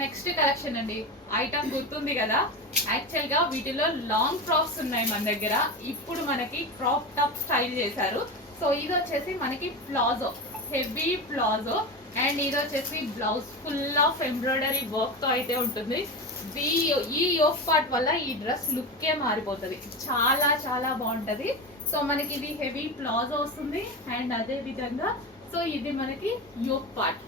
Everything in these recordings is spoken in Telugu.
నెక్స్ట్ కలెక్షన్ అండి. ఐటమ్ గుర్తుంది కదా, యాక్చువల్ గా వీటిలో లాంగ్ ఫ్రాక్స్ ఉన్నాయి మన దగ్గర. ఇప్పుడు మనకి క్రాప్ టాప్ స్టైల్ చేశారు. సో ఇది వచ్చేసి మనకి ప్లాజో, హెవీ ప్లాజో, అండ్ ఇది వచ్చేసి blouse full of embroidery work తో అయితే ఉంటుంది. ఈ యోక్ పార్ట్ వల్ల ఈ డ్రెస్ లుక్కే మారిపోతుంది, చాలా చాలా బాగుంటది. సో మనకి ఇది హెవీ ప్లాజో వస్తుంది, అండ్ అదే విధంగా సో ఇది మనకి yoke part,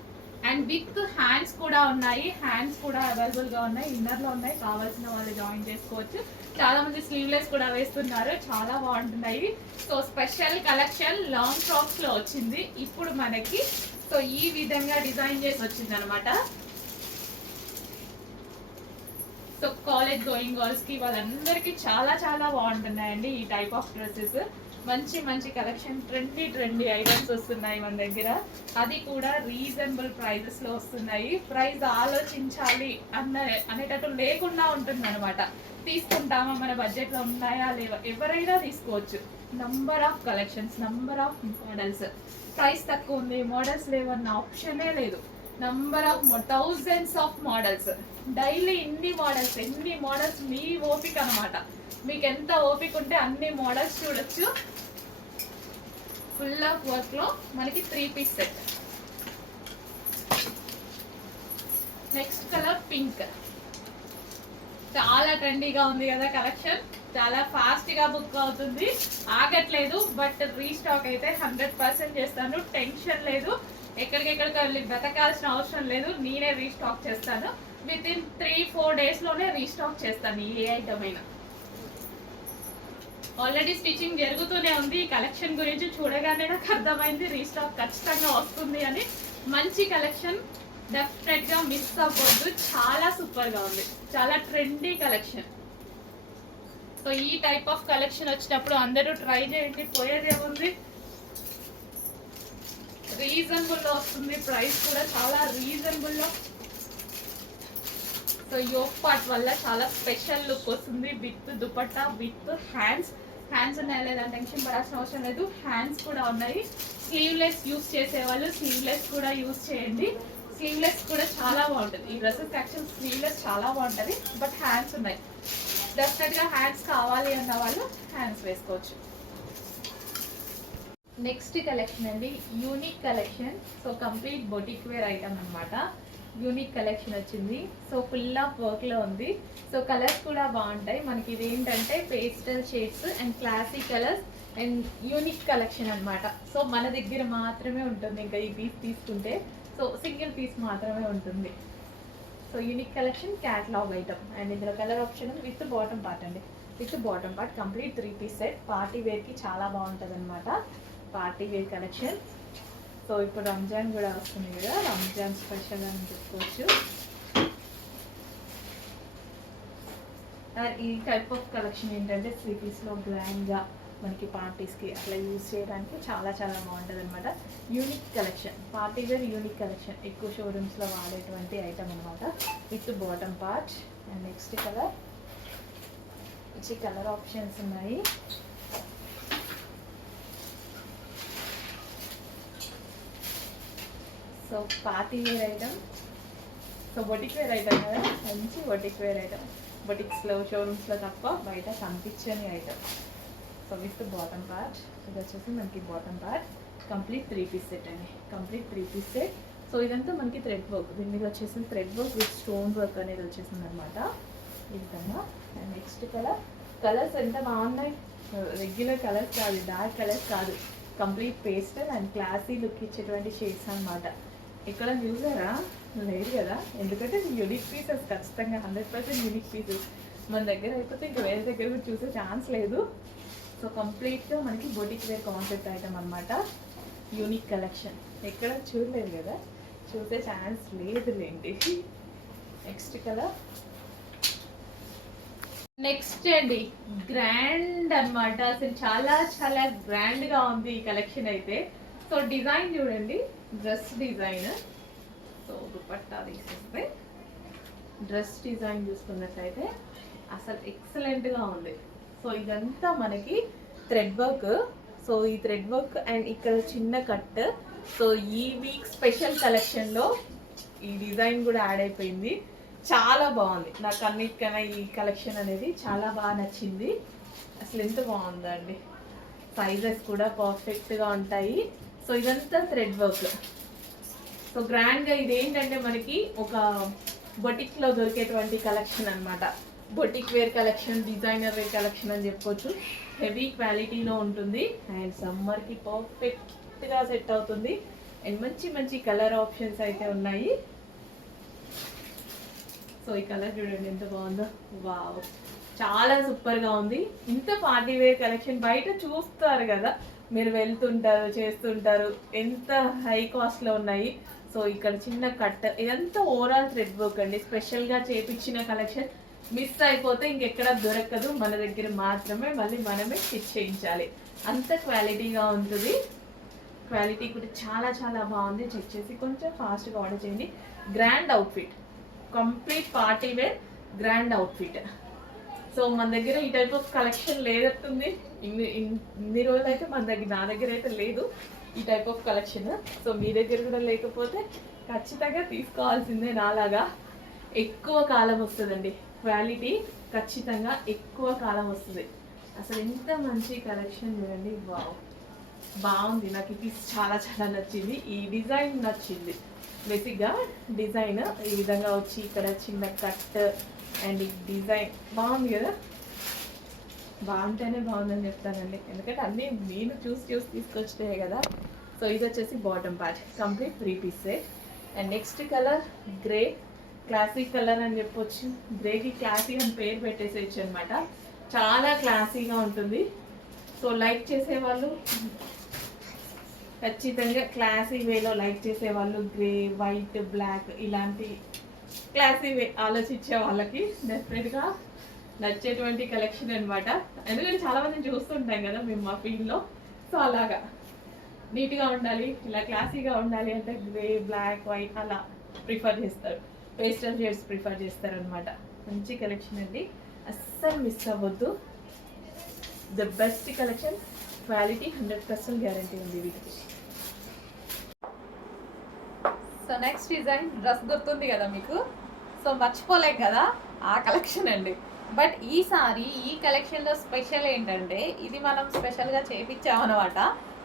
and with hands కూడా ఉన్నాయి. హ్యాండ్స్ కూడా అవైలబుల్ గా ఉన్నాయి, ఇన్నర్ లో ఉన్నాయి, కావాల్సిన వాళ్ళు జాయిన్ చేసుకోవచ్చు. చాలా మంది స్లీవ్లెస్ కూడా వేస్తున్నారు, చాలా బాగుంటున్నాయి. So special collection long frocks లో వచ్చింది ఇప్పుడు మనకి. సో ఈ విధంగా డిజైన్ చేసి వచ్చింది అనమాట. సో కాలేజ్ గోయింగ్ గర్ల్స్ కి వాళ్ళందరికీ చాలా చాలా బాగుంటున్నాయండి ఈ టైప్ ఆఫ్ డ్రెస్సెస్. మంచి మంచి కలెక్షన్, ట్రెండీ ఐటమ్స్ వస్తున్నాయి మన దగ్గర, అది కూడా రీజనబుల్ ప్రైజెస్ లో వస్తున్నాయి. ప్రైస్ ఆలోచించాలి అనేటట్టు లేకుండా ఉంటుంది అనమాట. తీసుకుంటామా, మన బడ్జెట్ లో ఉన్నాయా లేవా, ఎవరైనా తీసుకోవచ్చు. Number of collections, number of models. Price తక్కువ ఉంది, మోడల్స్ లేవన్న ఆప్షనే లేదు. Number of thousands of models, daily ఎన్ని మోడల్స్ మీ ఓపిక అనమాట. మీకు ఎంత ఓపిక ఉంటే అన్ని మోడల్స్ చూడొచ్చు. ఫుల్ ఆఫ్ వర్క్ లో మనకి 3 piece set. Next colour pink, చాలా ట్రెండీగా ఉంది కదా కలెక్షన్. చాలా ఫాస్ట్ గా బుక్ అవుతుంది, ఆగట్లేదు. బట్ రీస్టాక్ అయితే 100% చేస్తాను, టెన్షన్ లేదు. ఎక్కడికెక్కడికి వెళ్ళి వెతకాల్సిన అవసరం లేదు, నేనే రీస్టాక్ చేస్తాను. విత్ ఇన్ 3-4 days లోనే రీస్టాక్ చేస్తాను ఏ ఐటమ్ అయినా. ఆల్రెడీ స్టిచ్చింగ్ జరుగుతూనే ఉంది. ఈ కలెక్షన్ గురించి చూడగానే నాకు అర్థమైంది రీస్టాక్ ఖచ్చితంగా వస్తుంది అని. మంచి కలెక్షన్, డెఫినెట్ గా మిస్ అవ్వద్దు. చాలా సూపర్ గా ఉంది, చాలా ట్రెండీ కలెక్షన్. సో ఈ టైప్ ఆఫ్ కలెక్షన్ వచ్చినప్పుడు అందరూ ట్రై చేయండి, పోయేది ఏముంది. రీజనబుల్ లో వస్తుంది, ప్రైస్ కూడా చాలా రీజనబుల్ లో. సో యోక్ పార్ట్ వల్ల చాలా స్పెషల్ లుక్ వస్తుంది, విత్ దుపట్టా, విత్ హ్యాండ్స్ ఉన్నాయా లేదా టెన్షన్ పడాల్సిన అవసరం లేదు. హ్యాండ్స్ కూడా ఉన్నాయి. స్లీవ్లెస్ యూస్ చేసేవాళ్ళు స్లీవ్లెస్ కూడా యూస్ చేయండి. స్లీవ్లెస్ కూడా చాలా బాగుంటుంది ఈ డ్రెస్సెస్. యాక్చువల్ స్లీవ్లెస్ చాలా బాగుంటుంది, బట్ హ్యాండ్స్ ఉన్నాయి. డెఫినెట్ గా హ్యాండ్స్ కావాలి అన్న వాళ్ళు హ్యాండ్స్ వేసుకోవచ్చు. నెక్స్ట్ కలెక్షన్ అండి, unique collection. So complete boutique wear item అనమాట. యూనిక్ కలెక్షన్ వచ్చింది. సో ఫుల్ ఆఫ్ వర్క్ లో ఉంది. సో కలర్స్ కూడా బాగుంటాయి మనకి. ఇది ఏంటంటే pastel shades and classy colours and unique collection అనమాట. సో మన దగ్గర మాత్రమే ఉంటుంది, ఇంకా ఈ పీస్ తీసుకుంటే సో సింగిల్ పీస్ మాత్రమే ఉంటుంది. So unique collection, catalogue item. And ఇందులో colour option with bottom part అండి, with bottom part complete 3 piece set. Party వేర్కి చాలా బాగుంటుంది అనమాట, పార్టీ వేర్ కలెక్షన్. సో ఇప్పుడు రంజాన్ కూడా వస్తుంది కదా, రంజాన్ స్పెషల్ అని చెప్పుకోవచ్చు. ఈ టైప్ ఆఫ్ కలెక్షన్ ఏంటంటే 3 పీస్లో గ్రాండ్గా మనకి పార్టీస్కి అట్లా యూజ్ చేయడానికి చాలా చాలా బాగుంటుంది అనమాట. Unique collection, party wear unique collection, ఎక్కువ షోరూమ్స్లో వాడేటువంటి ఐటమ్ అనమాట. With bottom part. And next colour, మంచి కలర్ ఆప్షన్స్ ఉన్నాయి. So party wear item, so boutique wear item కదా, మంచి బొటిక్ వేర్ ఐటమ్. బొటిక్స్లో షోరూమ్స్లో తప్ప బయట కనిపించని item. So with bottom part, ఇది వచ్చేసి మనకి bottom part. Complete 3 piece set అండి, కంప్లీట్ 3 పీస్ సెట్. సో ఇదంతా మనకి థ్రెడ్ వర్క్, దీని మీద వచ్చేసి thread work with stone work అనేది వచ్చేసింది అనమాట ఈ విధంగా. అండ్ నెక్స్ట్ కలర్స్ ఎంత బాగున్నాయి, రెగ్యులర్ కలర్స్ కాదు, డార్క్ కలర్స్ కాదు, complete pastel and classy look ఇచ్చేటువంటి షేడ్స్ అనమాట. ఇక్కడ చూసారా, లేదు కదా, ఎందుకంటే యూనిక్ పీసెస్ ఖచ్చితంగా 100% యూనిక్ పీసెస్ మన దగ్గర అయిపోతే ఇంకా వేరే దగ్గర కూడా చూసే ఛాన్స్ లేదు. సో కంప్లీట్గా మనకి బొటిక్ వేర్ కాన్సెప్ట్ ఐటమ్ అనమాట. యూనిక్ కలెక్షన్ ఎక్కడ చూడలేదు కదా, చూసే ఛాన్స్ లేదులేండి. నెక్స్ట్ కలర్, నెక్స్ట్ అండి గ్రాండ్ అనమాట. అసలు చాలా చాలా గ్రాండ్గా ఉంది ఈ కలెక్షన్ అయితే. సో డిజైన్ చూడండి, డ్రెస్ డిజైన్. సో దుపట్టా తీసేస్తే డ్రెస్ డిజైన్ చూసుకున్నట్లయితే అసలు ఎక్సలెంట్గా ఉంది. సో ఇదంతా మనకి థ్రెడ్ వర్క్. సో ఈ థ్రెడ్ వర్క్ అండ్ ఇక్కడ చిన్న కట్. సో ఈ వీక్ స్పెషల్ కలెక్షన్లో ఈ డిజైన్ కూడా యాడ్ అయిపోయింది. చాలా బాగుంది. నాకు అన్నిటికన్నా ఈ కలెక్షన్ అనేది చాలా బాగా నచ్చింది. అసలు ఎంత బాగుందండి. సైజెస్ కూడా పర్ఫెక్ట్గా ఉంటాయి. సో ఇదంతా థ్రెడ్ వర్క్. సో గ్రాండ్గా ఇది ఏంటంటే మనకి ఒక బొటిక్లో దొరికేటువంటి కలెక్షన్ అనమాట. Boutique wear collection, designer wear collection అని చెప్పుకోవచ్చు. హెవీ క్వాలిటీలో ఉంటుంది అండ్ సమ్మర్కి పర్ఫెక్ట్గా సెట్ అవుతుంది. అండ్ మంచి మంచి కలర్ ఆప్షన్స్ అయితే ఉన్నాయి. సో ఈ కలర్ చూడండి ఎంత బాగుందో. వావ్, చాలా సూపర్గా ఉంది. ఇంత పార్టీ వేర్ కలెక్షన్ బయట చూస్తారు కదా, మీరు వెళ్తుంటారు చేస్తుంటారు, ఎంత హై కాస్ట్లో ఉన్నాయి. సో ఇక్కడ చిన్న కట్, ఇదంతా ఓవరాల్ థ్రెడ్ వర్క్ అండి. స్పెషల్గా చేపించిన కలెక్షన్. మిస్ అయిపోతే ఇంకెక్కడ దొరకదు, మన దగ్గర మాత్రమే మళ్ళీ మనమే స్టిచ్ చేయించాలి. అంత క్వాలిటీగా ఉంటుంది. క్వాలిటీ కూడా చాలా చాలా బాగుంది. చెక్ చేసి కొంచెం ఫాస్ట్గా ఆర్డర్ చేయండి. Grand outfit, complete party wear grand outfit. So మన దగ్గర ఈ టైప్ ఆఫ్ కలెక్షన్ లేదట్టుంది. ఇన్ని రోజులు అయితే నా దగ్గర అయితే లేదు ఈ టైప్ ఆఫ్ కలెక్షన్. సో మీ దగ్గర కూడా లేకపోతే ఖచ్చితంగా తీసుకోవాల్సిందే. నాలాగా ఎక్కువ కాలం వస్తుందండి. క్వాలిటీ ఖచ్చితంగా ఎక్కువ కాలం వస్తుంది. అసలు ఎంత మంచి కలెక్షన్ చూడండి. వావ్, బాగుంది. నాకు ఇది చాలా చాలా నచ్చింది. ఈ డిజైన్ నచ్చింది. బేసిక్గా డిజైన్ ఈ విధంగా వచ్చి ఇక్కడ చిన్న కట్ అండ్ ఈ డిజైన్ బాగుంది కదా. బాగుంటేనే బాగుందని చెప్తానండి, ఎందుకంటే అన్నీ నేను చూసి తీసుకొచ్చినాయి కదా. సో ఇది వచ్చేసి bottom part, complete 3 piece set. And next colour grey, classic colour అని చెప్పొచ్చు. గ్రేకి క్లాసీ అని పేరు పెట్టేసేయచ్చు అనమాట. చాలా క్లాసీగా ఉంటుంది. సో లైక్ చేసేవాళ్ళు ఖచ్చితంగా క్లాసీ వేలో లైక్ చేసేవాళ్ళు, గ్రే, వైట్, బ్లాక్ ఇలాంటి క్లాసీ వే ఆలోచించే వాళ్ళకి డెఫినెట్గా నచ్చేటువంటి కలెక్షన్ అనమాట. ఎందుకంటే చాలా మందిని చూస్తుంటాం కదా మేము మా ఫీల్డ్లో. సో అలాగా నీట్గా ఉండాలి, ఇలా క్లాసీగా ఉండాలి అంటే గ్రే, బ్లాక్, వైట్ అలా ప్రిఫర్ చేస్తారు. పేస్టల్ షేడ్స్ ప్రిఫర్ చేస్తారు అనమాట. మంచి కలెక్షన్ అండి, అస్సలు మిస్ అవ్వద్దు. The best collection, quality 100% guarantee ఉంది వీటికి. సో నెక్స్ట్ డిజైన్ డ్రెస్ గుర్తుంది కదా మీకు. సో మర్చిపోలేం కదా ఆ కలెక్షన్ అండి. బట్ ఈసారి ఈ కలెక్షన్లో స్పెషల్ ఏంటంటే ఇది మనం స్పెషల్గా చేయించామన్నమాట.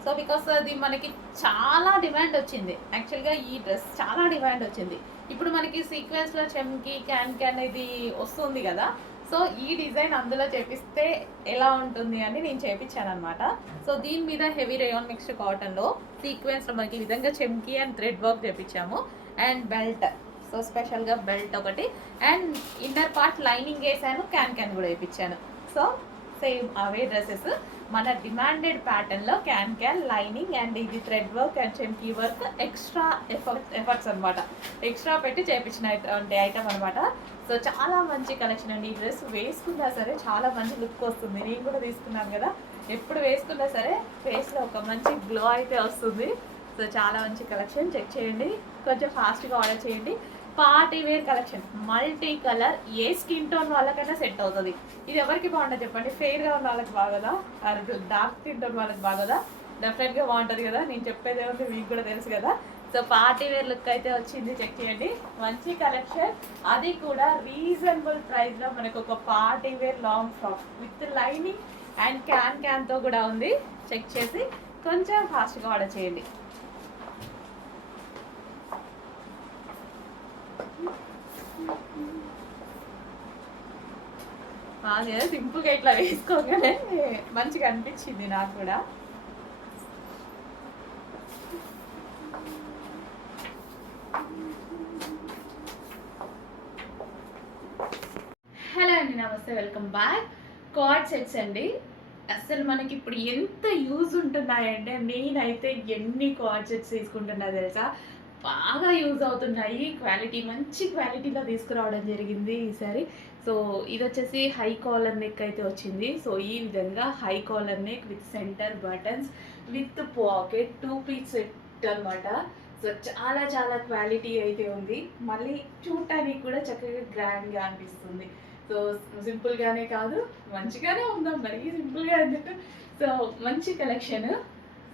సో బికాస్ అది మనకి చాలా డిమాండ్ వచ్చింది. యాక్చువల్గా ఈ డ్రెస్ చాలా డిమాండ్ వచ్చింది. ఇప్పుడు మనకి సీక్వెన్స్లో చెమ్కి క్యాన్ ఇది వస్తుంది కదా. సో ఈ డిజైన్ అందులో చేపిస్తే ఎలా ఉంటుంది అని నేను చేయించాను అనమాట. సో దీని మీద హెవీ రేయాన్ మిక్స్డ్ కాటన్లో సీక్వెన్స్లో మనకి ఈ విధంగా చెమ్కి అండ్ థ్రెడ్ వర్క్ చేయించాము. అండ్ బెల్ట్, సో స్పెషల్గా బెల్ట్ ఒకటి అండ్ ఇన్నర్ పార్ట్ లైనింగ్ వేసాను, క్యాన్ కూడా వేయించాను. సో సేమ్ అవే డ్రెస్సెస్ మన డిమాండెడ్ ప్యాటర్న్లో క్యాన్ లైనింగ్ అండ్ ఇది థ్రెడ్ వర్క్ అండ్ చెమ్కీ వర్క్ ఎక్స్ట్రా ఎఫర్ట్స్ అనమాట. ఎక్స్ట్రా పెట్టి చేయించిన ఐటమ్ అనమాట. సో చాలా మంచి కలెక్షన్ అండి. ఈ డ్రెస్ వేసుకున్నా సరే చాలా మంచి లుక్ వస్తుంది. నేను కూడా తీసుకున్నాను కదా, ఎప్పుడు వేసుకున్నా సరే ఫేస్లో ఒక మంచి గ్లో అయితే వస్తుంది. సో చాలా మంచి కలెక్షన్, చెక్ చేయండి, కొంచెం ఫాస్ట్గా ఆర్డర్ చేయండి. Party wear collection, multi colour, ఏ స్కిన్ టోన్ వాళ్ళకైనా సెట్ అవుతుంది. ఇది ఎవరికి బాగుంటుంది చెప్పండి? ఫెయిర్గా ఉన్న వాళ్ళకి బాగోదా, డార్క్ స్కిన్ టోన్ వాళ్ళకి బాగోదా? డెఫినెట్గా బాగుంటుంది కదా. నేను చెప్పేది ఏమంటే మీకు కూడా తెలుసు కదా. సో పార్టీ వేర్ లుక్ అయితే వచ్చింది, చెక్ చేయండి. మంచి కలెక్షన్, అది కూడా రీజనబుల్ ప్రైస్లో మనకు ఒక party wear long frock with lining and క్యాన్తో కూడా ఉంది. చెక్ చేసి కొంచెం ఫాస్ట్గా ఆర్డర్ చేయండి. బాగా సింపుల్గా ఇట్లా వేసుకోగానే మంచిగా అనిపించింది నాకు కూడా. హలో అండి, నమస్తే, వెల్కమ్ బ్యాక్. కార్డ్ సెట్స్ అండి. అసలు మనకి ఇప్పుడు ఎంత యూజ్ ఉంటున్నాయంటే నేనైతే ఎన్ని కార్డ్ సెట్స్ తీసుకుంటున్నా తెలుసా. బాగా యూజ్ అవుతున్నాయి. క్వాలిటీ మంచి క్వాలిటీలో తీసుకురావడం జరిగింది ఈసారి. సో ఇది వచ్చేసి హై కాలర్ నెక్ అయితే వచ్చింది. సో ఈ విధంగా high collar neck with centre buttons with pocket 2 piece set అనమాట. సో చాలా చాలా క్వాలిటీ అయితే ఉంది. మళ్ళీ చూడటానికి కూడా చక్కగా గ్రాండ్గా అనిపిస్తుంది. సో సింపుల్గానే కాదు, మంచిగానే ఉందాం, మరీ సింపుల్గా అన్నట్టు. సో మంచి కలెక్షన్.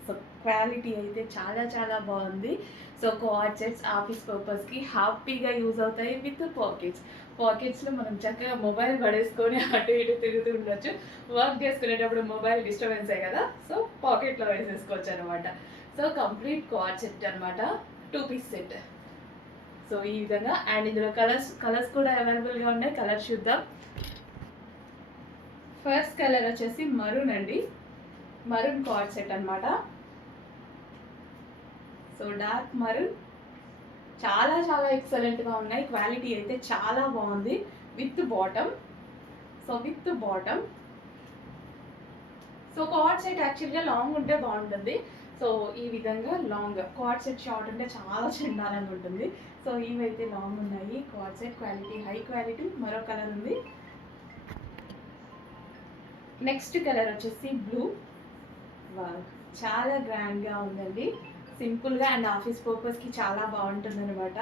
సో క్వాలిటీ అయితే చాలా చాలా బాగుంది. సో కార్డ్ సెట్స్ ఆఫీస్ పర్పస్కి హ్యాపీగా యూజ్ అవుతాయి విత్ పాకెట్స్లో మనం చక్కగా మొబైల్ పడేసుకొని అటు ఇటు తిరుగుతూ ఉండొచ్చు. వర్క్ చేసుకునేటప్పుడు మొబైల్ డిస్టర్బెన్స్ కదా, సో పాకెట్లో వేసేసుకోవచ్చు అనమాట. సో కంప్లీట్ కార్డ్ సెట్ అనమాట, 2 పీస్ సెట్. సో ఈ విధంగా, అండ్ ఇందులో కలర్స్ కూడా అవైలబుల్గా ఉన్నాయి. కలర్స్ చూద్దాం. ఫస్ట్ కలర్ వచ్చేసి మరూన్ అండి, మరూన్ కార్డ్ సెట్ అనమాట. సో డార్క్ మరూన్, చాలా చాలా ఎక్సలెంట్గా ఉన్నాయి. క్వాలిటీ అయితే చాలా బాగుంది. With bottom, so with bottom. So card set యాక్చువల్గా లాంగ్ ఉంటే బాగుంటుంది. సో ఈ విధంగా లాంగ్, కార్డ్ సెట్ షార్ట్ ఉంటే చాలా చండాలంగా ఉంటుంది. సో ఇవైతే లాంగ్ ఉన్నాయి. Card set quality high quality. మరో కలర్ ఉంది. నెక్స్ట్ కలర్ వచ్చేసి బ్లూ. చాలా గ్రాండ్గా ఉందండి, సింపుల్గా అండ్ ఆఫీస్ పర్పస్కి చాలా బాగుంటుంది అనమాట.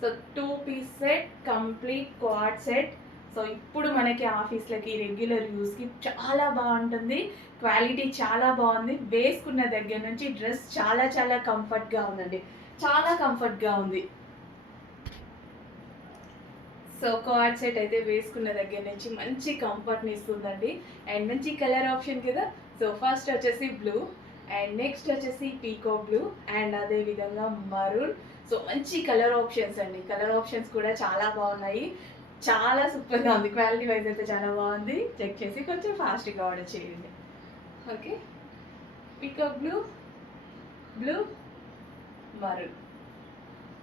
So 2 piece set, complete cord set. So ఇప్పుడు మనకి ఆఫీస్లకి రెగ్యులర్ యూస్కి చాలా బాగుంటుంది. క్వాలిటీ చాలా బాగుంది. వేసుకున్న దగ్గర నుంచి డ్రెస్ చాలా చాలా కంఫర్ట్గా ఉందండి, చాలా కంఫర్ట్గా ఉంది. సో కార్డ్ సెట్ అయితే వేసుకున్న దగ్గర నుంచి మంచి కంఫర్ట్ని ఇస్తుందండి. అండ్ మంచి కలర్ ఆప్షన్ కదా. సో ఫస్ట్ వచ్చేసి బ్లూ, అండ్ నెక్స్ట్ వచ్చేసి పీకో బ్లూ, అండ్ అదే విధంగా మరూన్. సో మంచి కలర్ ఆప్షన్స్ అండి. కలర్ ఆప్షన్స్ కూడా చాలా బాగున్నాయి, చాలా సూపర్గా ఉంది. క్వాలిటీ వైజ్ అయితే చాలా బాగుంది. చెక్ చేసి కొంచెం ఫాస్ట్గా ఆర్డర్ చేయండి. Okay, peacock blue, blue, maroon.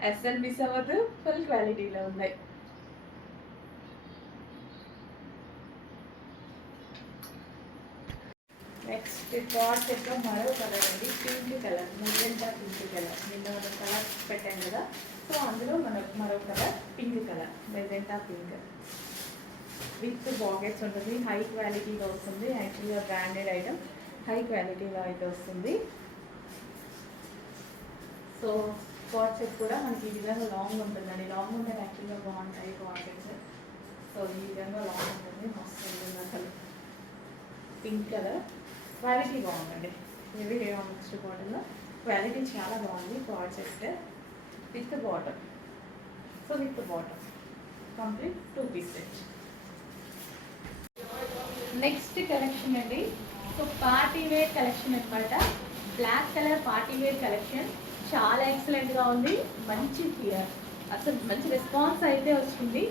అస్సలు మిస్ అవ్వదు, ఫుల్ క్వాలిటీలో ఉన్నాయి. నెక్స్ట్ కార్డ్ సెట్లో మరో కలర్ అండి, pink colour, magenta pink colour. నిన్న మనం కలర్ పెట్టాం కదా, సో అందులో మరో colour pink colour, magenta pink. With pockets ఉంటుంది. హై క్వాలిటీలో వస్తుంది. యాక్చువల్గా బ్రాండెడ్ ఐటమ్, హై క్వాలిటీలో అయితే వస్తుంది. సో కార్డ్ సెట్ కూడా మనకి ఈ విధంగా లాంగ్ ఉంటుందండి. లాంగ్ ఉంటే యాక్చువల్గా బాగుంటాయి కార్డ్ సెట్స్. సో ఈ విధంగా లాంగ్ ఉంటుంది, మస్తు ఉంటుంది అసలు. పింక్ కలర్, క్వాలిటీ బాగుందండి. ఇవి నెక్స్ట్ బాటిల్లో క్వాలిటీ చాలా బాగుంది. Cord set with bottom. So with bottom complete 2 piece set. Next collection అండి, సో పార్టీ వేర్ కలెక్షన్ అనమాట. Black colour party wear collection చాలా ఎక్సలెంట్గా ఉంది. మంచి అసలు మంచి రెస్పాన్స్ అయితే వస్తుంది.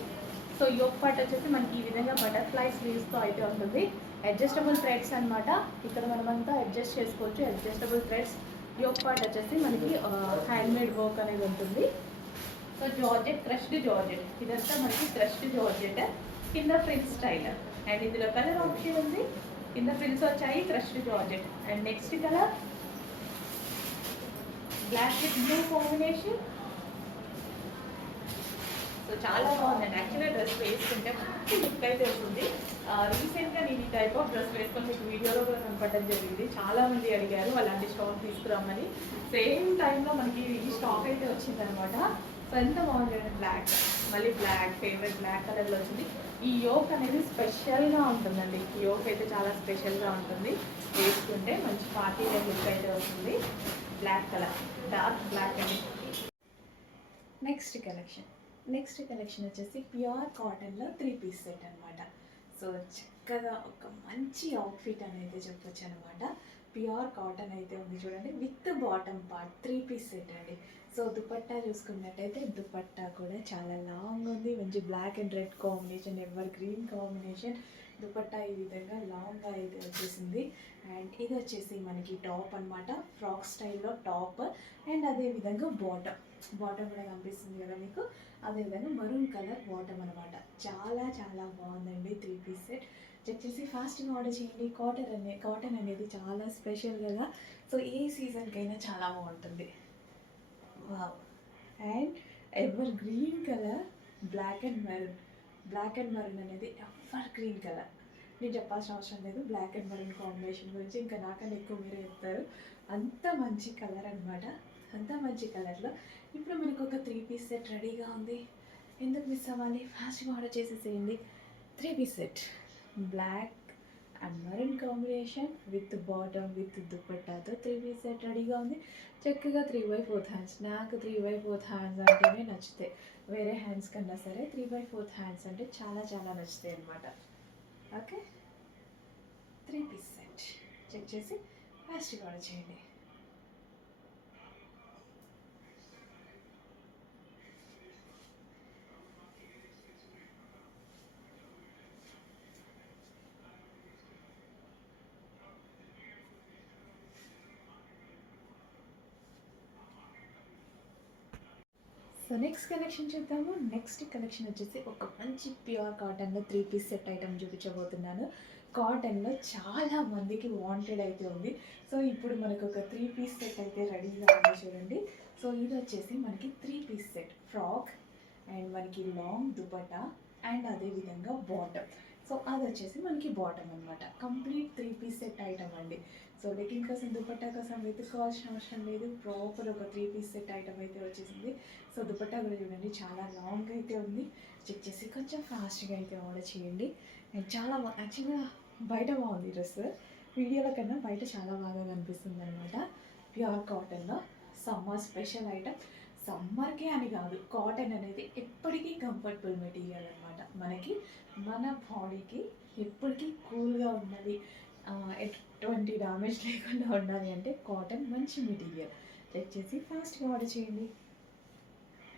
సో యోక్ పార్ట్ వచ్చేసి మనకి ఈ విధంగా బటర్ఫ్లై స్లీవ్స్తో అయితే ఉంటుంది. అడ్జస్టబుల్ థ్రెడ్స్ అనమాట. ఇక్కడ మనమంతా అడ్జస్ట్ చేసుకోవచ్చు. Adjustable threads. యోక్ పార్ట్ వచ్చేసి మనకి హ్యాండ్మేడ్ వర్క్ అనేది ఉంటుంది. సో జార్జెట్, క్రష్డ్ జార్జెట్, ఇదంతా మనకి క్రష్డ్ జార్జెట్. కింద ఫ్రిల్స్ స్టైల్, అండ్ ఇందులో కలర్ ఆప్షన్ ఉంది. కింద ఫ్రిల్స్ వచ్చాయి, crushed georgette. And next colour black with blue combination. So చాలా బాగుందండి. యాక్చువల్గా డ్రెస్ వేసుకుంటే మంచి లుక్ అయితే వస్తుంది. రీసెంట్గా నేను ఈ టైప్ ఆఫ్ డ్రెస్ వేసుకొని మీకు వీడియోలో కూడా కనపడడం జరిగింది. చాలామంది అడిగారు అలాంటి స్టాక్ తీసుకురామని. సేమ్ టైంలో మనకి ఈ స్టాక్ అయితే వచ్చిందనమాట. సో ఎంత బాగుంది. బ్లాక్, మళ్ళీ బ్లాక్, ఫేవరెట్ బ్లాక్ కలర్లో వచ్చింది. ఈ యోక్ అనేది స్పెషల్గా ఉంటుందండి. ఈ యోక్ అయితే చాలా స్పెషల్గా ఉంటుంది. వేసుకుంటే మంచి పార్టీ వేర్ లుక్ అయితే వస్తుంది. బ్లాక్ కలర్, డార్క్ బ్లాక్ అండి. నెక్స్ట్ కలెక్షన్ వచ్చేసి ప్యూర్ కాటన్లో 3 పీస్ సెట్ అనమాట. సో చక్కగా ఒక మంచి అవుట్ఫిట్ అనేది చెప్పొచ్చు అనమాట. ప్యూర్ కాటన్ అయితే ఉంది చూడండి, with bottom part 3 piece set అండి. సో దుపట్టా చూసుకున్నట్టయితే దుపట్టా కూడా చాలా లాంగ్ ఉంది. మంచి black and red combination, evergreen combination. Dupatta ఈ విధంగా లాంగ్గా అయితే వచ్చేసింది. అండ్ ఇది వచ్చేసి మనకి టాప్ అనమాట, ఫ్రాక్ స్టైల్లో టాప్. అండ్ అదేవిధంగా బాటమ్ కూడా కనిపిస్తుంది కదా మీకు. అదేవిధంగా మరూన్ కలర్ బాటమ్ అనమాట. చాలా చాలా బాగుందండి 3 పీస్ సెట్. చెక్ చేసి ఫాస్ట్గా ఆర్డర్ చేయండి. కాటన్ అనేది చాలా స్పెషల్ కదా. సో ఏ సీజన్కైనా చాలా బాగుంటుంది. Wow. And evergreen colour, black and maroon అనేది ఎవర్ గ్రీన్ కలర్. నేను చెప్పాల్సిన అవసరం లేదు బ్లాక్ అండ్ మరూన్ కాంబినేషన్ గురించి. ఇంకా నాకన్నా ఎక్కువ మీరే చెప్తారు. అంత మంచి కలర్ అనమాట. అంత మంచి కలర్లో ఇప్పుడు మనకు ఒక 3 పీస్ సెట్ రెడీగా ఉంది. ఎందుకు మిస్ అవ్వాలి? ఫాస్ట్గా ఆర్డర్ చేసేసేయండి. 3 piece set, black and maroon combination with bottom with దుపట్టాతో 3 పీస్ సెట్ రెడీగా ఉంది. చక్కగా 3/4 హ్యాండ్స్. నాకు 3/4 హ్యాండ్స్ అంటేనే నచ్చుతాయి. వేరే హ్యాండ్స్ కన్నా సరే 3/4 హ్యాండ్స్ అంటే చాలా చాలా నచ్చుతాయి అనమాట. ఓకే, 3 పీస్ సెట్ చెక్ చేసి ఫాస్ట్గా ఆర్డర్ చేయండి. సో నెక్స్ట్ కలెక్షన్ చూద్దాము. నెక్స్ట్ కలెక్షన్ వచ్చేసి ఒక మంచి ప్యూర్ కాటన్లో 3 పీస్ సెట్ ఐటమ్ చూపించబోతున్నాను. కాటన్లో చాలా మందికి వాంటెడ్ అయితే ఉంది. సో ఇప్పుడు మనకు ఒక 3 పీస్ సెట్ అయితే రెడీగా ఉంది చూడండి. సో ఇది వచ్చేసి మనకి 3 పీస్ సెట్ ఫ్రాక్ అండ్ మనకి లాంగ్ దుపట్టా అండ్ అదేవిధంగా బాటమ్. సో అది వచ్చేసి మనకి బాటమ్ అనమాట. కంప్లీట్ 3 పీస్ సెట్ ఐటమ్ అండి. సో లెగ్గింగ్ కోసం దుపట్టా కోసం వెతుక్కోవాల్సిన అవసరం లేదు. ప్రాపర్ ఒక 3 పీస్ సెట్ ఐటమ్ అయితే వచ్చేసింది. సో దుపట్టా కూడా చూడండి చాలా లాంగ్ అయితే ఉంది. చెక్ చేసి కొంచెం ఫాస్ట్గా అయితే ఆర్డర్ చేయండి. అండ్ చాలా యాక్చువల్గా బయట బాగుంది డ్రెస్, వీడియోల కన్నా బయట చాలా బాగా కనిపిస్తుంది అనమాట. ప్యూర్ కాటన్లో సమ్మర్ స్పెషల్ ఐటమ్. సమ్మర్కే అని కాదు, కాటన్ అనేది ఎప్పటికీ కంఫర్టబుల్ మెటీరియల్ అనమాట. మనకి మన బాడీకి ఎప్పటికీ కూల్గా ఉండాలి, ఎటువంటి డ్యామేజ్ లేకుండా ఉండాలి అంటే కాటన్ మంచి మెటీరియల్. చెక్ చేసి ఫాస్ట్గా ఆర్డర్ చేయండి.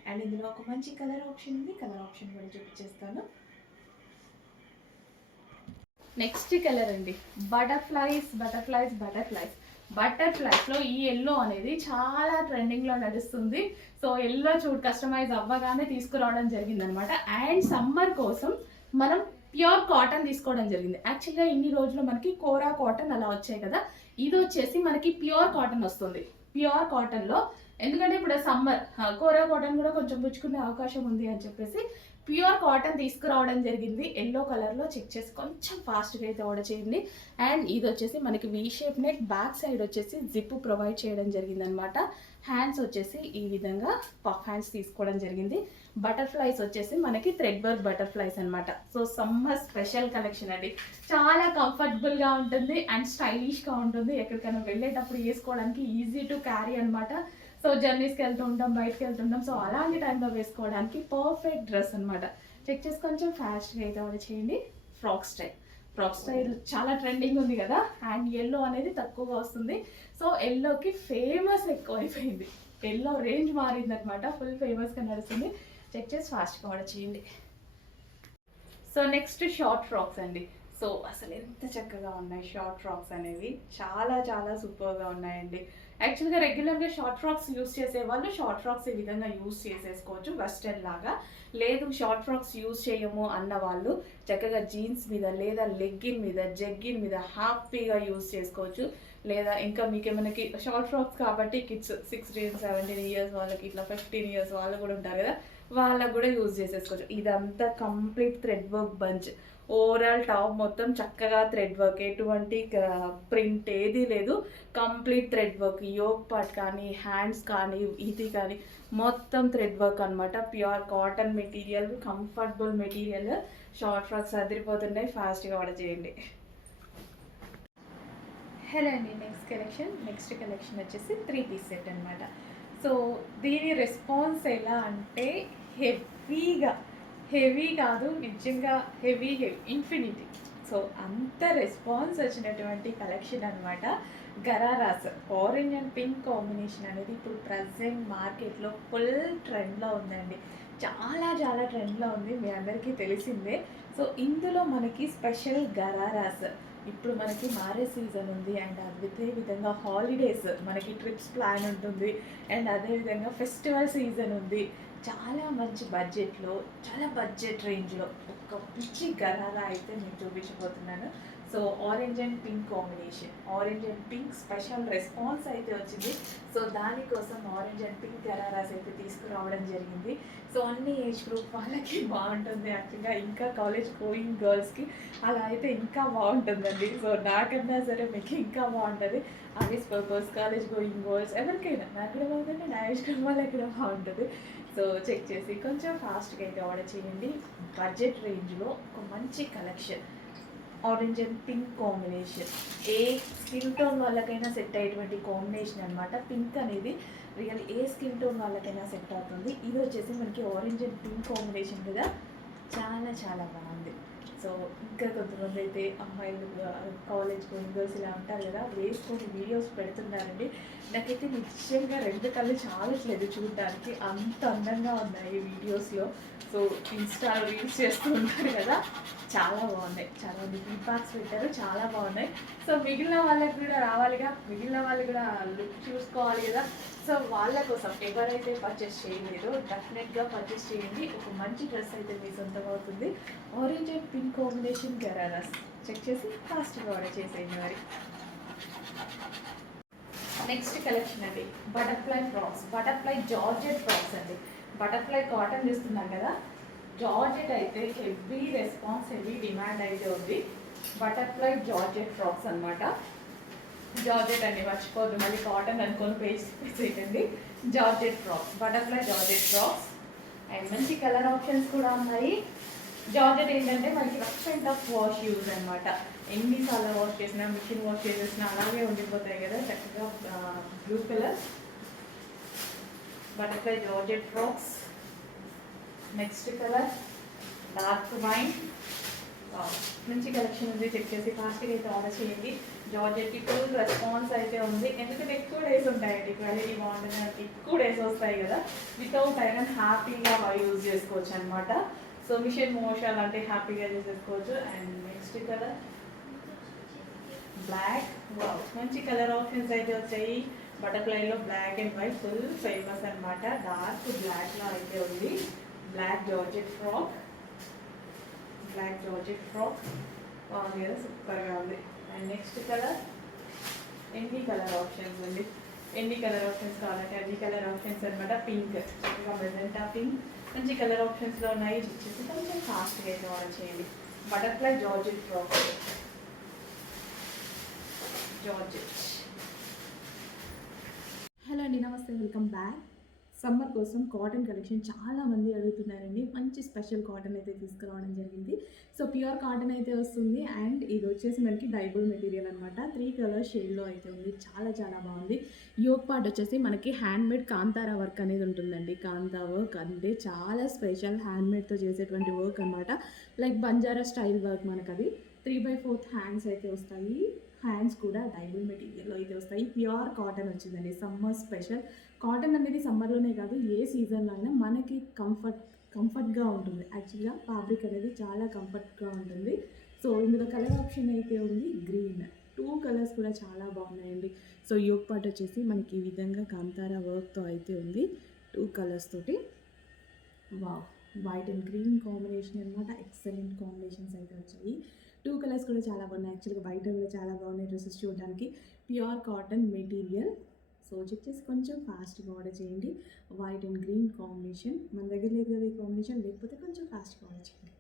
అండ్ ఇందులో ఒక మంచి కలర్ ఆప్షన్ ఉంది, కలర్ ఆప్షన్ కూడా చూపించేస్తాను. నెక్స్ట్ కలర్ అండి బటర్ఫ్లైస్. బటర్ఫ్లైస్లో ఈ ఎల్లో అనేది చాలా ట్రెండింగ్లో నడుస్తుంది. సో ఎల్లో కస్టమైజ్ అవ్వగానే తీసుకురావడం జరిగిందనమాట. అండ్ సమ్మర్ కోసం మనం ప్యూర్ కాటన్ తీసుకోవడం జరిగింది. యాక్చువల్గా ఇన్ని రోజులు మనకి కోరా కాటన్ అలా వచ్చాయి కదా, ఇది వచ్చేసి మనకి ప్యూర్ కాటన్ వస్తుంది. ప్యూర్ కాటన్లో ఎందుకంటే ఇప్పుడు సమ్మర్ కోరా కాటన్ కూడా కొంచెం పుచ్చుకునే అవకాశం ఉంది అని చెప్పేసి ప్యూర్ కాటన్ తీసుకురావడం జరిగింది. ఎల్లో కలర్లో. చెక్ చేసి కొంచెం ఫాస్ట్గా అయితే ఆర్డర్ చేయండి. అండ్ ఇది వచ్చేసి మనకి V shape neck, back side వచ్చేసి జిప్ ప్రొవైడ్ చేయడం జరిగిందనమాట. హ్యాండ్స్ వచ్చేసి ఈ విధంగా పఫ్ హ్యాండ్స్ తీసుకోవడం జరిగింది. బటర్ఫ్లైస్ వచ్చేసి మనకి థ్రెడ్ వర్క్ బటర్ఫ్లైస్ అనమాట. సో సమ్మర్ స్పెషల్ కలెక్షన్ అండి. చాలా కంఫర్టబుల్గా ఉంటుంది అండ్ స్టైలిష్గా ఉంటుంది. ఎక్కడికైనా వెళ్ళేటప్పుడు వేసుకోవడానికి ఈజీ టు క్యారీ అనమాట. సో జర్నీస్కి వెళ్తూ ఉంటాం, బయటకు వెళ్తుంటాం. సో అలాంటి టైంలో వేసుకోవడానికి పర్ఫెక్ట్ డ్రెస్ అనమాట. చెక్ చేసి కొంచెం ఫాస్ట్గా అయితే ఆర్డర్ చేయండి. ఫ్రాక్ స్టైల్ చాలా ట్రెండింగ్ ఉంది కదా, అండ్ ఎల్లో అనేది తక్కువగా వస్తుంది. సో ఎల్లోకి ఫేమస్ ఎక్కువ అయిపోయింది, ఎల్లో రేంజ్ మారిందనమాట, ఫుల్ ఫేమస్గా నడుస్తుంది. చెక్ చేసి ఫాస్ట్గా ఆర్డర్ చేయండి. సో నెక్స్ట్ షార్ట్ ఫ్రాక్స్ అండి. సో అసలు ఎంత చక్కగా ఉన్నాయి షార్ట్ ఫ్రాక్స్ అనేవి, చాలా చాలా సూపర్గా ఉన్నాయండి. యాక్చువల్గా రెగ్యులర్గా షార్ట్ ఫ్రాక్స్ యూస్ చేసేవాళ్ళు షార్ట్ ఫ్రాక్స్ ఈ విధంగా యూస్ చేసేసుకోవచ్చు వెస్టర్న్ లాగా. లేదు షార్ట్ ఫ్రాక్స్ యూస్ చేయము అన్న వాళ్ళు చక్కగా జీన్స్ మీద లేదా లెగ్గిన్ మీద జెగ్గిన్ మీద హ్యాపీగా యూస్ చేసుకోవచ్చు. లేదా ఇంకా మీకు మనకి షార్ట్ ఫ్రాక్స్ కాబట్టి కిడ్స్ 16, 17 ఇయర్స్ వాళ్ళకి, ఇట్లా 15 ఇయర్స్ వాళ్ళు కూడా ఉంటారు కదా, వాళ్ళకు కూడా యూజ్ చేసేసుకోవచ్చు. ఇదంతా complete thread work bunch. Overall top మొత్తం చక్కగా థ్రెడ్ వర్క్, ఎటువంటి ప్రింట్ ఏది లేదు, complete thread work. Yoke part కానీ హ్యాండ్స్ కానీ ఇది కానీ మొత్తం థ్రెడ్ వర్క్ అనమాట. Pure cotton material, comfortable material. Short frocks అదిరిపోతున్నాయి, ఫాస్ట్గా ఆర్డర్ చేయండి. హలో అండి, నెక్స్ట్ కలెక్షన్ వచ్చేసి 3 పీస్ సెట్ అనమాట. సో దీని రెస్పాన్స్ ఎలా అంటే హెవీ కాదు, నిజంగా హెవీ ఇన్ఫినిటీ. సో అంత రెస్పాన్స్ వచ్చినటువంటి కలెక్షన్ అనమాట. Ghararas orange and pink combination అనేది ఇప్పుడు ప్రజెంట్ మార్కెట్లో ఫుల్ ట్రెండ్లో ఉందండి. చాలా చాలా ట్రెండ్లో ఉంది, మీ అందరికీ తెలిసిందే. సో ఇందులో మనకి స్పెషల్ గరారాస్ ఇప్పుడు మనకి మ్యారేజ్ సీజన్ ఉంది, అండ్ అదే విధంగా హాలిడేస్ మనకి ట్రిప్స్ ప్లాన్ ఉంటుంది, అండ్ అదేవిధంగా ఫెస్టివల్ సీజన్ ఉంది. చాలా మంచి బడ్జెట్లో, చాలా బడ్జెట్ రేంజ్లో ఒక పిచ్చి గరారా అయితే నేను చూపించబోతున్నాను. So orange and pink combination, orange and pink special response అయితే వచ్చింది. సో దానికోసం ఆరెంజ్ అండ్ పింక్ గరారాస్ అయితే తీసుకురావడం జరిగింది. సో అన్ని ఏజ్ గ్రూప్ వాళ్ళకి బాగుంటుంది. యాక్చువల్గా ఇంకా కాలేజ్ గోయింగ్ గర్ల్స్కి అలా అయితే ఇంకా బాగుంటుందండి. సో నాకన్నా సరే మీకు ఇంకా బాగుంటుంది. Office purpose, college going girls ఎవరికైనా నాకు కూడా బాగుంటుంది, నా ఏజ్ గ్రూప్ వాళ్ళకి కూడా బాగుంటుంది. సో చెక్ చేసి కొంచెం ఫాస్ట్గా అయితే ఆర్డర్ చేయండి. బడ్జెట్ రేంజ్లో ఒక మంచి collection. Orange and pink combination. A skin tone వాళ్ళకైనా సెట్ అయ్యేటువంటి కాంబినేషన్ అనమాట. పింక్ అనేది రియల్ ఏ స్కిన్ టోన్ వాళ్ళకైనా సెట్ అవుతుంది. ఇది వచ్చేసి మనకి ఆరెంజ్ అండ్ పింక్ కాంబినేషన్ కదా, చాలా చాలా బాగుంది. సో ఇంకా కొంతమంది అయితే అమ్మాయిలు కాలేజ్ గర్ల్స్ ఇలా ఉంటారు కదా, వేసుకొని వీడియోస్ పెడుతున్నారండి. నాకైతే నిజంగా రెండు కళ్ళు చాలట్లేదు చూడడానికి, అంత అందంగా ఉన్నాయి వీడియోస్లో. సో ఇన్స్టా రీల్స్ చేస్తూ ఉంటారు కదా, చాలా బాగున్నాయి. చాలా మంది ఫీడ్బ్యాక్స్ పెట్టారు, చాలా బాగున్నాయి. సో మిగిలిన వాళ్ళకి కూడా రావాలిగా, మిగిలిన వాళ్ళు కూడా లుక్ చూసుకోవాలి కదా. సో వాళ్ళ కోసం ఎవరైతే పర్చేస్ చేయలేదో డెఫినెట్గా పర్చేస్ చేయండి. ఒక మంచి డ్రెస్ అయితే మీ సొంతం అవుతుంది. Orange and pink combination ghararas check చేసి ఫాస్ట్గా ఆర్డర్ చేసేయండి. మరి నెక్స్ట్ కలెక్షన్ అండి, butterfly frocks. Butterfly georgette frocks అండి. బటర్ఫ్లై కాటన్ చూస్తున్నాం కదా, జార్జెట్ అయితే హెవీ రెస్పాన్స్, హెవీ డిమాండ్ అయితే ఉంది. బటర్ఫ్లై జార్జెట్ ఫ్రాక్స్ అనమాట. జార్జెట్ అండి, మర్చిపోద్దు మళ్ళీ కాటన్ అనుకొని వేసేయండి. Georgette frocks, butterfly georgette frocks. And మంచి కలర్ ఆప్షన్స్ కూడా ఉన్నాయి. జార్జెట్ ఏంటంటే మనకి rough and tough wash use అనమాట. ఎన్నిసార్లు వాష్ చేసినా, మిషన్ వాష్ చేసేసినా అలాగే ఉండిపోతాయి కదా. చక్కగా blue colour butterfly georgette frocks. Next colour dark wine. మంచి కలెక్షన్ ఉంది, చెక్ చేసి ఫాస్ట్గా అయితే ఆర్డర్ చేయండి. జార్జెట్కి ఫుల్ రెస్పాన్స్ అయితే ఉంది, ఎందుకంటే ఎక్కువ డేస్ ఉంటాయండి. క్వాలిటీ బాగుంటుంది, ఎక్కువ డేస్ వస్తాయి కదా. వితౌట్ ఐరన్ హ్యాపీగా యూజ్ చేసుకోవచ్చు అనమాట. సో మిషన్ మోషన్ అంటే హ్యాపీగా చేసేసుకోవచ్చు. And next colour black. మంచి కలర్ ఆప్షన్స్ అయితే వచ్చాయి. బటర్ఫ్లైలో black and white full famous అనమాట. డార్క్ బ్లాక్లో అయితే ఉంది. Black georgette frock, black georgette frock బాగుంది కదా, సూపర్గా ఉంది. అండ్ నెక్స్ట్ కలర్ ఎన్ని కలర్ ఆప్షన్స్ ఉంది, ఎన్ని కలర్ ఆప్షన్స్ కావాలంటే అన్ని కలర్ ఆప్షన్స్ అనమాట. పింక్, చక్కగా మెజెంటా పింక్ మంచి కలర్ ఆప్షన్స్లో ఉన్నాయి. వచ్చేసి కొంచెం ఫాస్ట్గా అయితే ఆర్డర్ చేయండి. Butterfly georgette frock, georgette. Hello అండి, నమస్తే, వెల్కమ్ బ్యాక్. సమ్మర్ కోసం కాటన్ కలెక్షన్ చాలామంది అడుగుతున్నారండి. మంచి స్పెషల్ కాటన్ అయితే తీసుకురావడం జరిగింది. సో ప్యూర్ కాటన్ అయితే వస్తుంది. అండ్ ఇది వచ్చేసి మనకి డైబుల్ మెటీరియల్ అనమాట. 3 కలర్ షేడ్లో అయితే ఉంది. చాలా చాలా బాగుంది. యోక్ పార్ట్ వచ్చేసి మనకి హ్యాండ్మేడ్ కాంతారా వర్క్ అనేది ఉంటుందండి. కాంతా వర్క్ అంటే చాలా స్పెషల్, హ్యాండ్మేడ్తో చేసేటువంటి వర్క్ అనమాట. Like Banjara style work. మనకు అది 3/4 హ్యాండ్స్ అయితే వస్తాయి. హ్యాండ్స్ కూడా డైబుల్ మెటీరియల్లో అయితే వస్తాయి. ప్యూర్ కాటన్ వచ్చిందండి. సమ్మర్ స్పెషల్ కాటన్ అనేది సమ్మర్లోనే కాదు, ఏ సీజన్లో అయినా మనకి కంఫర్ట్గా ఉంటుంది. యాక్చువల్గా ఫ్యాబ్రిక్ అనేది చాలా కంఫర్ట్గా ఉంటుంది. సో ఇందులో కలర్ ఆప్షన్ అయితే ఉంది గ్రీన్. 2 కలర్స్ కూడా చాలా బాగున్నాయండి. సో యోక్ పార్ట్ వచ్చేసి మనకి ఈ విధంగా కాంతారా వర్క్తో అయితే ఉంది. 2 కలర్స్ తోటి. Wow, white and green combination అనమాట. ఎక్సలెంట్ కాంబినేషన్స్ అయితే వచ్చాయి. 2 కలర్స్ కూడా చాలా బాగున్నాయి. యాక్చువల్గా బయట కూడా చాలా బాగున్నాయి డ్రెస్సెస్ చూడడానికి. Pure cotton material. So check చేసి కొంచెం ఫాస్ట్గా ఆర్డర్ చేయండి. వైట్ అండ్ గ్రీన్ కాంబినేషన్ మన దగ్గర లేదు కదా ఈ కాంబినేషన్, లేకపోతే కొంచెం ఫాస్ట్గా ఆర్డర్ చేయండి.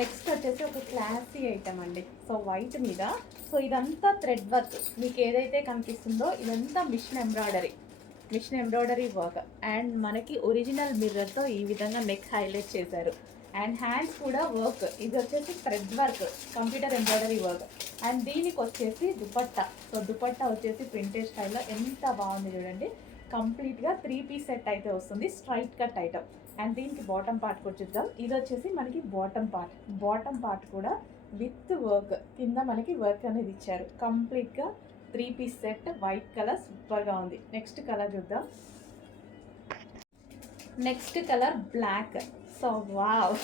నెక్స్ట్ వచ్చేసి ఒక క్లాసీ ఐటమ్ అండి. సో వైట్ మీద, సో ఇదంతా థ్రెడ్ వర్క్. మీకు ఏదైతే కనిపిస్తుందో ఇదంతా మిషన్ ఎంబ్రాయిడరీ వర్క్. అండ్ మనకి ఒరిజినల్ మిర్రర్తో ఈ విధంగా నెక్ హైలైట్ చేశారు. అండ్ హ్యాండ్స్ కూడా వర్క్. ఇది వచ్చేసి thread work, computer embroidery work. And దీనికి వచ్చేసి దుపట్టా. సో దుపట్టా వచ్చేసి ప్రింటెడ్ స్టైల్లో ఎంత బాగుంది చూడండి. కంప్లీట్గా 3 పీస్ సెట్ అయితే వస్తుంది, స్ట్రైట్ కట్ ఐటమ్. అండ్ దీనికి బాటమ్ పార్ట్కి వచ్చేద్దాం. ఇది వచ్చేసి మనకి బాటమ్ పార్ట్ కూడా విత్ వర్క్. కింద మనకి వర్క్ అనేది ఇచ్చారు. కంప్లీట్గా 3 పీస్ సెట్, వైట్ కలర్, సూపర్గా ఉంది. నెక్స్ట్ కలర్ చూద్దాం. Next colour black. So wow,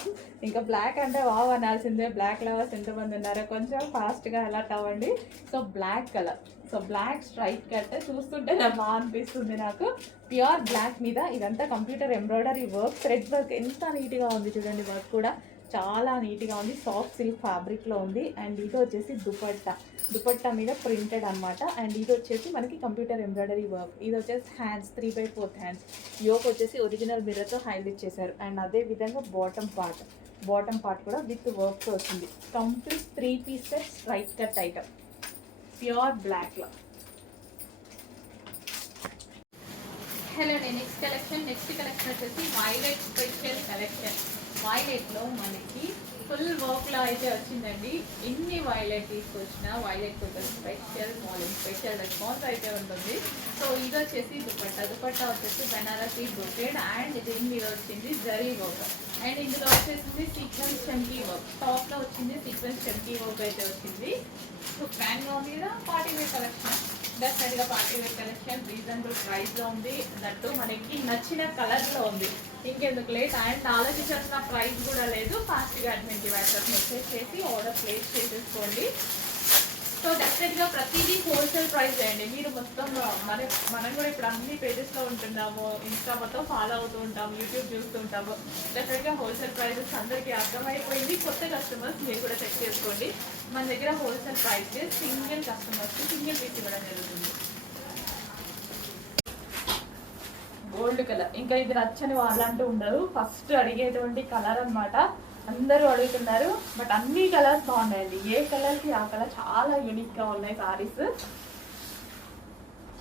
ఇంకా బ్లాక్ అంటే వావ్ అనాల్సిందే. బ్లాక్ లవర్స్ ఎంతమంది ఉన్నారో కొంచెం ఫాస్ట్గా అలర్ట్ అవ్వండి. So black colour, so black straight cut చూస్తుంటే బాగా అనిపిస్తుంది నాకు. ప్యూర్ బ్లాక్ మీద ఇదంతా computer embroidery work, thread work ఎంత నీట్గా ఉంది చూడండి. వర్క్ కూడా చాలా నీట్గా ఉంది. సాఫ్ట్ సిల్క్ ఫ్యాబ్రిక్లో ఉంది. అండ్ ఇది వచ్చేసి దుపట్టా మీద ప్రింటెడ్ అనమాట. అండ్ ఇది వచ్చేసి మనకి కంప్యూటర్ ఎంబ్రాయిడరీ వర్క్. ఇది వచ్చేసి హ్యాండ్స్, 3/4 హ్యాండ్స్. యోక్ వచ్చేసి ఒరిజినల్ మిర్రర్తో హైలైట్ చేశారు. అండ్ అదే విధంగా బాటమ్ పార్ట్ కూడా విత్ వర్క్తో వచ్చింది. Complete 3 piece set, straight cut item, pure బ్లాక్లో. హలో అండి, నెక్స్ట్ కలెక్షన్ వచ్చేసి వైలెట్ స్పెషల్ కలెక్షన్. వైలెట్లో మనకి ఫుల్ వర్క్లో అయితే వచ్చిందండి. ఎన్ని వైలెట్ తీసుకొచ్చినా వైలెట్ ఒక స్పెషల్ మార్నింగ్ స్పెషల్ రెస్పాన్స్ అయితే ఉంటుంది. సో ఇది వచ్చేసి దుపట్టా వచ్చేసి బెనారసీ బ్రొకేడ్ అండ్ దీని మీద వచ్చింది జరీ వర్క్ అండ్ ఇందులో వచ్చేసింది సీక్వెన్స్ చంకీ వర్క్. టాప్లో వచ్చింది సీక్వెన్స్ చంకీ వర్క్ అయితే వచ్చింది. సో గ్రాండ్గా ఉంది కదా, పార్టీ వేర్ కలెక్షన్. డెఫినెట్గా పార్టీ వేర్ కలెక్షన్ రీజనబుల్ ప్రైస్లో ఉంది. దట్టు మనకి నచ్చిన కలర్లో ఉంది. ఇంకెందుకు లేట్ అండ్ ఆలోచించాల్సిన ప్రైస్ కూడా లేదు. ఫాస్ట్గా అడ్మిన్కి వాట్సాప్ మెసేజ్ చేసి ఆర్డర్ ప్లేస్ చేసేసుకోండి. సో డెఫినెట్గా ప్రతిదీ హోల్సేల్ ప్రైస్ చేయండి. మీరు మొత్తం మనం కూడా ఇప్పుడు అన్ని పేజెస్లో ఉంటున్నాము, ఇన్స్టా మొత్తం ఫాలో అవుతూ ఉంటాము, యూట్యూబ్ చూస్తూ ఉంటాము. డెఫినెట్గా హోల్సేల్ ప్రైజెస్ అందరికీ అర్థమైపోయింది. కొత్త కస్టమర్స్ మీరు కూడా చెక్ చేసుకోండి. మన దగ్గర హోల్సేల్ ప్రైస్ సింగిల్ కస్టమర్స్కి సింగిల్ పీస్ ఇవ్వడం జరుగుతుంది. గోల్డ్ కలర్, ఇంకా ఇది నచ్చని వాళ్ళంటూ ఉండరు. ఫస్ట్ అడిగేటువంటి కలర్ అనమాట. అందరూ అడుగుతున్నారు, బట్ అన్ని కలర్స్ బాగున్నాయండి. ఏ కలర్కి ఆ కలర్ చాలా యూనిక్గా ఉన్నాయి సారీస్.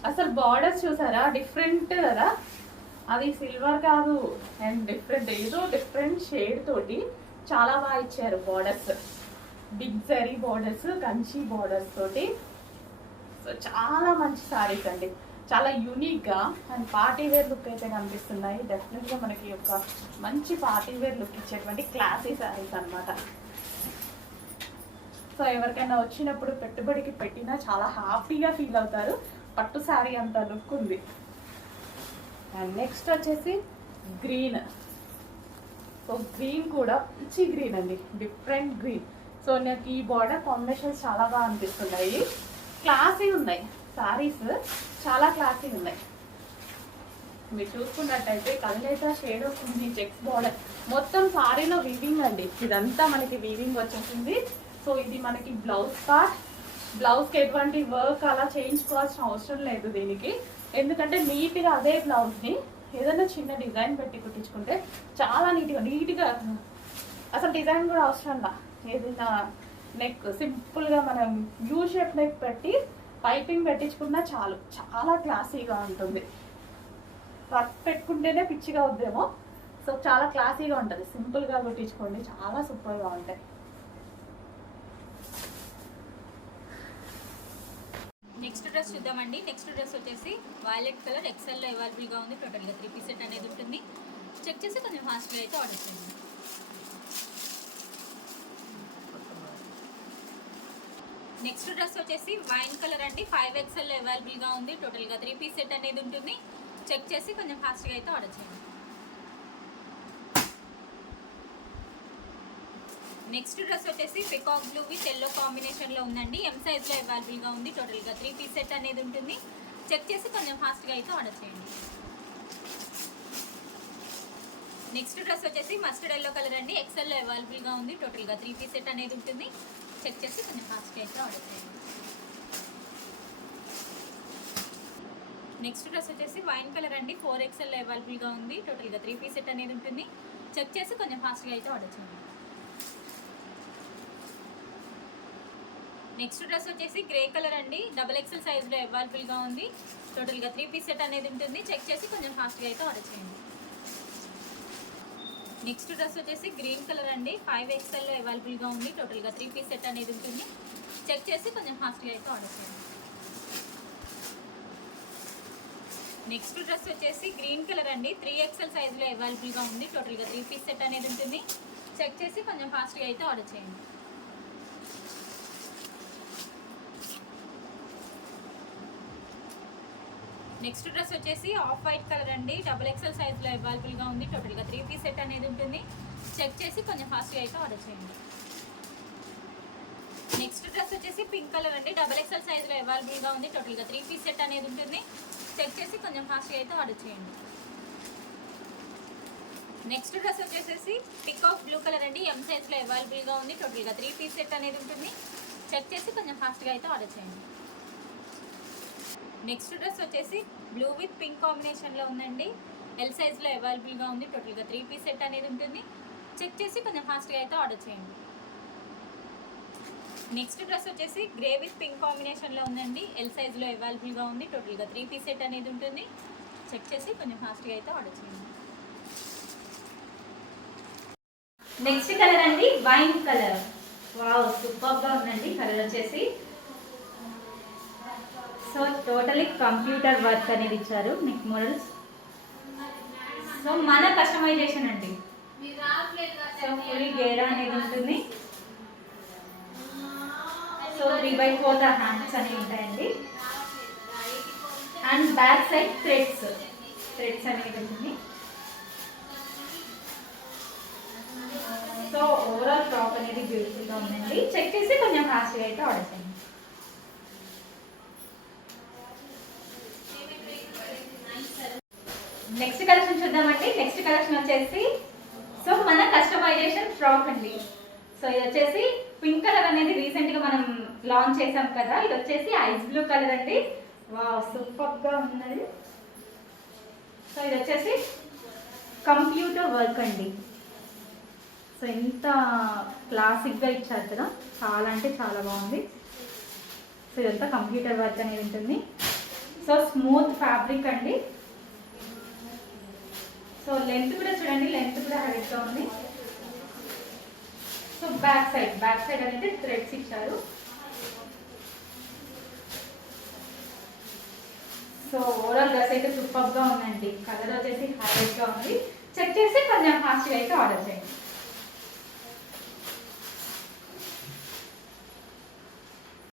అసలు బార్డర్స్ చూసారా, డిఫరెంట్ కదా. అది సిల్వర్ కాదు అండ్ డిఫరెంట్, ఏదో డిఫరెంట్ షేడ్ తోటి చాలా బాగా ఇచ్చారు borders. Big zari borders, Kanchi borders తోటి. సో చాలా మంచి సారీస్ అండి, చాలా యూనిక్గా అండ్ పార్టీ వేర్ లుక్ అయితే కనిపిస్తున్నాయి. డెఫినెట్గా మనకి ఒక మంచి పార్టీ వేర్ లుక్ ఇచ్చేటువంటి క్లాసీ శారీస్ అనమాట. సో ఎవరికైనా వచ్చినప్పుడు పెట్టుబడికి పెట్టినా చాలా హ్యాపీగా ఫీల్ అవుతారు. పట్టు శారీ అంత లుక్ ఉంది. అండ్ నెక్స్ట్ వచ్చేసి గ్రీన్. సో గ్రీన్ కూడా మంచి గ్రీన్ అండి, డిఫరెంట్ గ్రీన్. సో నాకు ఈ బార్డర్ కాంబినేషన్స్ చాలా బాగా అనిపిస్తున్నాయి. క్లాసీ ఉన్నాయి సారీస్, చాలా క్లాసీ ఉన్నాయి. మీరు చూసుకున్నట్టయితే కలలేత షేడ్ వస్తుంది, చెక్స్ బార్డర్ మొత్తం సారీలో వీవింగ్ అండి. ఇదంతా మనకి వీవింగ్ వచ్చేసింది. సో ఇది మనకి బ్లౌజ్ పార్ట్. బ్లౌజ్కి ఎటువంటి వర్క్ అలా చేయించుకోవాల్సిన అవసరం లేదు దీనికి, ఎందుకంటే నీట్గా అదే బ్లౌజ్ని ఏదైనా చిన్న డిజైన్ పెట్టి కుట్టించుకుంటే చాలా నీట్గా అసలు డిజైన్ కూడా అవసరం లా. ఏదైనా నెక్ సింపుల్గా మనం యూ షేప్ నెక్ పెట్టి పైపింగ్ పెట్టించుకున్నా చాలు, చాలా క్లాసీగా ఉంటుంది. వర్క్ పెట్టుకుంటేనే పిచ్చిగా వద్దేమో. సో చాలా క్లాసీగా ఉంటుంది, సింపుల్గా కుట్టించుకోండి, చాలా సూపర్గా ఉంటాయి. నెక్స్ట్ డ్రెస్ చూద్దామండి. నెక్స్ట్ డ్రెస్ వచ్చేసి వైలెట్ కలర్, ఎక్సెల్లో అవైలబుల్గా ఉంది. టోటల్గా 3 పీస్ సెట్ అనేది ఉంటుంది. చెక్ చేసి కొంచెం ఫాస్ట్గా అయితే ఆర్డర్ చేయండి. నెక్స్ట్ డ్రెస్ వచ్చేసి వైన్ కలర్ అండి, 5XL అవైలబుల్గా ఉంది. టోటల్గా 3 పీస్ సెట్ అనేది ఉంటుంది. చెక్ చేసి కొంచెం ఫాస్ట్గా అయితే ఆర్డర్ చేయండి. నెక్స్ట్ డ్రెస్ వచ్చేసి పికాక్ బ్లూ విత్ ఎల్లో కాంబినేషన్లో ఉందండి. ఎం సైజ్లో అవైలబుల్గా ఉంది. టోటల్గా 3 పీస్ సెట్ అనేది ఉంటుంది. చెక్ చేసి కొంచెం ఫాస్ట్గా అయితే ఆర్డర్ చేయండి. నెక్స్ట్ డ్రెస్ వచ్చేసి మస్టర్డ్ ఎల్లో కలర్ అండి, ఎక్సెల్లో అవైలబుల్గా ఉంది. టోటల్గా 3 పీస్ సెట్ అనేది ఉంటుంది. చెక్ చేసి కొంచెం ఫాస్ట్గా అయితే ఆర్డర్ చేయండి. నెక్స్ట్ డ్రెస్ వచ్చేసి వైన్ కలర్ అండి, 4XL అవైలబుల్గా ఉంది. టోటల్గా 3 పీస్ సెట్ అనేది ఉంటుంది. చెక్ చేసి కొంచెం ఫాస్ట్గా అయితే ఆర్డర్ చేయండి. నెక్స్ట్ డ్రెస్ వచ్చేసి గ్రే కలర్ అండి, XXL సైజ్లో అవైలబుల్గా ఉంది. టోటల్గా 3 పీస్ సెట్ అనేది ఉంటుంది. చెక్ చేసి కొంచెం ఫాస్ట్గా అయితే ఆర్డర్ చేయండి. నెక్స్ట్ డ్రెస్ వచ్చేసి గ్రీన్ కలర్ అండి, 5XL అవైలబుల్గా ఉంది. టోటల్గా 3 పీస్ సెట్ అనేది ఉంటుంది. చెక్ చేసి కొంచెం ఫాస్ట్గా అయితే ఆర్డర్ చేయండి. నెక్స్ట్ డ్రెస్ వచ్చేసి గ్రీన్ కలర్ అండి, 3XL సైజ్లో అవైలబుల్గా ఉంది. టోటల్గా 3 పీస్ సెట్ అనేది ఉంటుంది. చెక్ చేసి కొంచెం ఫాస్ట్గా అయితే ఆర్డర్ చేయండి. నెక్స్ట్ డ్రెస్ వచ్చేసి ఆఫ్ వైట్ కలర్ అండి, XXL సైజ్లో అవైలబుల్గా ఉంది. టోటల్గా 3 పీస్ సెట్ అనేది ఉంటుంది. చెక్ చేసి కొంచెం ఫాస్ట్గా అయితే ఆర్డర్ చేయండి. నెక్స్ట్ డ్రెస్ వచ్చేసి పింక్ కలర్ అండి, XXL సైజ్లో అవైలబుల్గా ఉంది. టోటల్గా 3 పీస్ సెట్ అనేది ఉంటుంది. చెక్ చేసి కొంచెం ఫాస్ట్గా అయితే ఆర్డర్ చేయండి. నెక్స్ట్ డ్రెస్ వచ్చేసి పికాక్ బ్లూ కలర్ అండి, ఎం సైజ్లో అవైలబుల్గా ఉంది. టోటల్గా 3 పీస్ సెట్ అనేది ఉంటుంది. చెక్ చేసి కొంచెం ఫాస్ట్గా అయితే ఆర్డర్ చేయండి. నెక్స్ట్ డ్రెస్ వచ్చేసి బ్లూ విత్ పింక్ కాంబినేషన్లో ఉందండి, ఎల్ సైజ్లో అవైలబుల్గా ఉంది. టోటల్గా 3 పీస్ సెట్ అనేది ఉంటుంది. చెక్ చేసి కొంచెం ఫాస్ట్గా అయితే ఆర్డర్ చేయండి. నెక్స్ట్ డ్రెస్ వచ్చేసి గ్రే విత్ పింక్ కాంబినేషన్లో ఉందండి, ఎల్ సైజ్లో అవైలబుల్గా ఉంది. టోటల్గా 3 పీస్ సెట్ అనేది ఉంటుంది. చెక్ చేసి కొంచెం ఫాస్ట్గా అయితే ఆర్డర్ చేయండి. నెక్స్ట్ కలర్ అండి వైన్ కలర్. వావ్ సూపర్గా ఉందండి కలర్ వచ్చేసి. సో టోటలీ కంప్యూటర్ వర్క్ అనేది ఇచ్చారు నెక్ మోడల్స్. సో మన కస్టమైజేషన్ అండి. సో ఫుల్ గేరా అనేది ఉంటుంది. సో 3/4 హ్యాండ్స్ అనేవి ఉంటాయండి. అండ్ బ్యాక్ సైడ్ థ్రెడ్స్ అనేది ఉంటుంది. సో ఓవరాల్ టాప్ అనేది బ్యూటిఫుల్గా ఉందండి. చెక్ చేసి కొంచెం ఫాస్ట్గా అయితే ఆర్డర్ చేయండి. నెక్స్ట్ కలెక్షన్ చూద్దామండి. నెక్స్ట్ కలెక్షన్ వచ్చేసి సో మన కస్టమైజేషన్ ఫ్రాక్ అండి. సో ఇది వచ్చేసి పింక్ కలర్ అనేది రీసెంట్గా మనం లాంచ్ చేసాం కదా. ఇది వచ్చేసి ఐస్ బ్లూ కలర్ అండి. వావ్ సూపర్గా ఉన్నది. సో ఇది వచ్చేసి కంప్యూటర్ వర్క్ అండి. సో ఎంత క్లాసిక్గా ఇచ్చారు కదా, చాలా అంటే చాలా బాగుంది. సో ఇదంతా కంప్యూటర్ వర్క్ అనేది ఉంటుంది. సో స్మూత్ ఫ్యాబ్రిక్ అండి. సో లెంత్ కూడా చూడండి, లెంత్ కూడా హైట్గా ఉంది. సో బ్యాక్ సైడ్ అనేది థ్రెడ్స్ ఇచ్చారు. సో ఓవరాల్ డ్రెస్ అయితే సూపర్గా ఉందండి. కలర్ వచ్చేసి హైలైట్గా ఉంది. చెక్ చేసి కొంచెం ఫాస్ట్గా అయితే ఆర్డర్ చేయండి.